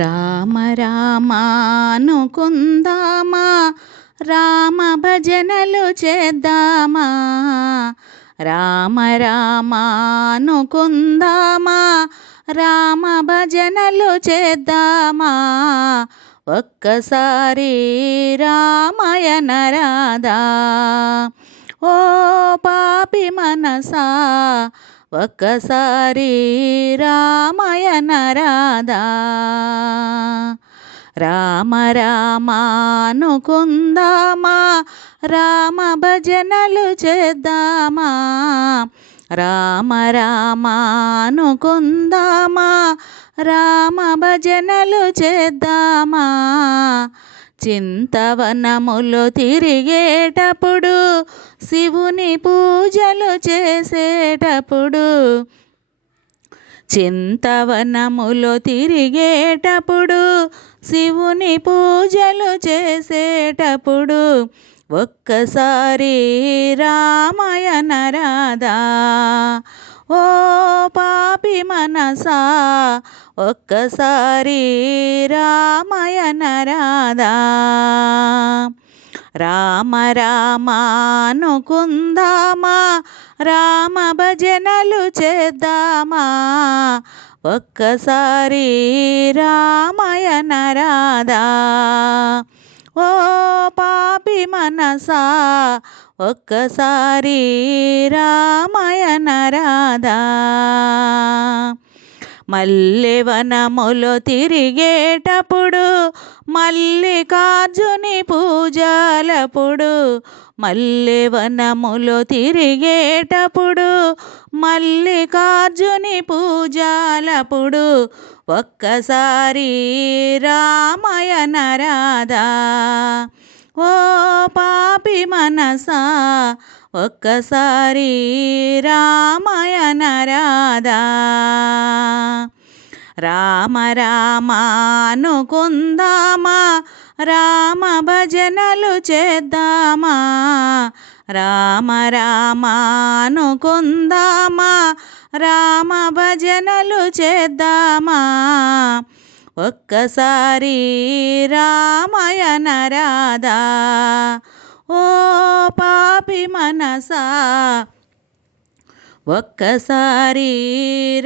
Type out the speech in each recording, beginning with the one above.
రామ రామానుకుందామా రామ భజనలు చేద్దామా రామ రామానుకుందామా రామ భజనలు చేద్దామా ఒక్కసారి రామాయణ రాధా ఓ పాపి మనసా ఒక్కసారి రామాయణ రాధా రామ రామానుకుందామా రామ భజనలు చేద్దామా. రామ రామానుకుందామా రామ భజనలు చేద్దామా. చింతవనములు తిరిగేటప్పుడు శివుని పూజలు చేసేటప్పుడు చింతవనములో తిరిగేటప్పుడు శివుని పూజలు చేసేటప్పుడు ఒక్కసారి రామాయణ రాధా ఓ పాపి మనసా ఒక్కసారి రామాయణ రాధా రామ రామానుకుందామా రామ భజనలు చేద్దామా. ఒక్కసారి రామాయణ రాధా ఓ పాపి మనసా ఒక్కసారి రామాయణ రాధా మల్లెవనములో తిరిగేటప్పుడు మల్లికార్జుని పూజలప్పుడు మల్లెవనములో తిరిగేటప్పుడు మల్లికార్జుని పూజలప్పుడు ఒక్కసారి రామాయణ రాధా ఓ పాపి మనసా ఒక్కసారి రామాయణ రాధా రామ రామానుకుందామా రామ భజనలు చేద్దామా రామ రామానుకుందామా రామ భజనలు చేద్దామా. ఒక్కసారి రామాయణ రాధా ఓ పాపి మనసా ఒక్కసారి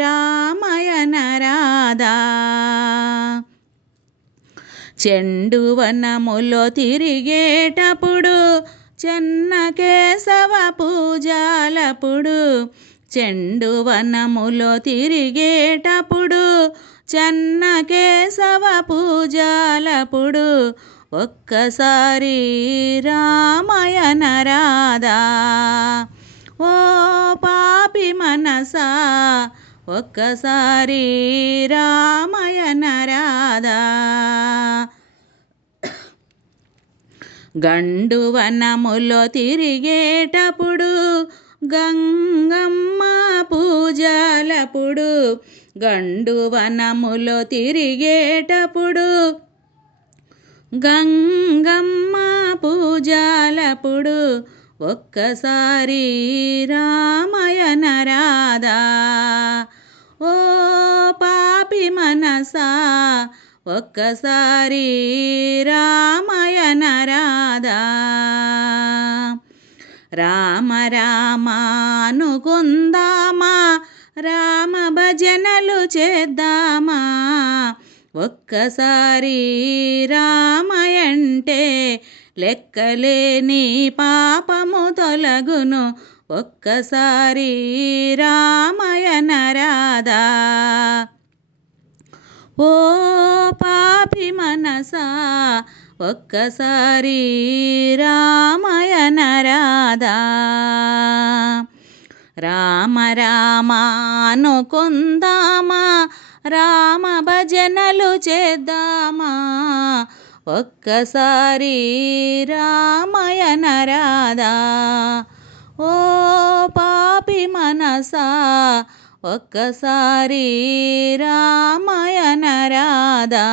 రామాయణ రాధా చెండు వనములో తిరిగేటప్పుడు చెన్న కేశవ పూజాలప్పుడు చెండు వనములో తిరిగేటప్పుడు చెన్న కేశవ పూజాలప్పుడు ఒక్కసారి రామాయణ రాధా ఓ పాపి మనసా ఒక్కసారి రామాయణ రాధా గండు వనములో తిరిగేటప్పుడు గంగమ్మ పూజలప్పుడు గండు వనములో తిరిగేటప్పుడు గంగమ్మ పూజాలప్పుడు ఒక్కసారి రామాయణ రాధా ఓ పాపి మనసా ఒక్కసారి రామాయణ రాధా రామ రామానుకుందామా రామ భజనలు చేద్దాం ఒక్కసారి రామయంటే లెక్కలేని పాపము తొలగును. ఒక్కసారి రామాయణ రాధా. ఓ పాపి మనసా ఒక్కసారి రామాయణ రాధా. రామ రామానుకుందామా రామ భజనలు చేద్దామా? ఒక్కసారి రామాయణ రాధా ఓ పాపి మనసా ఒక్కసారి రామాయణ రాధా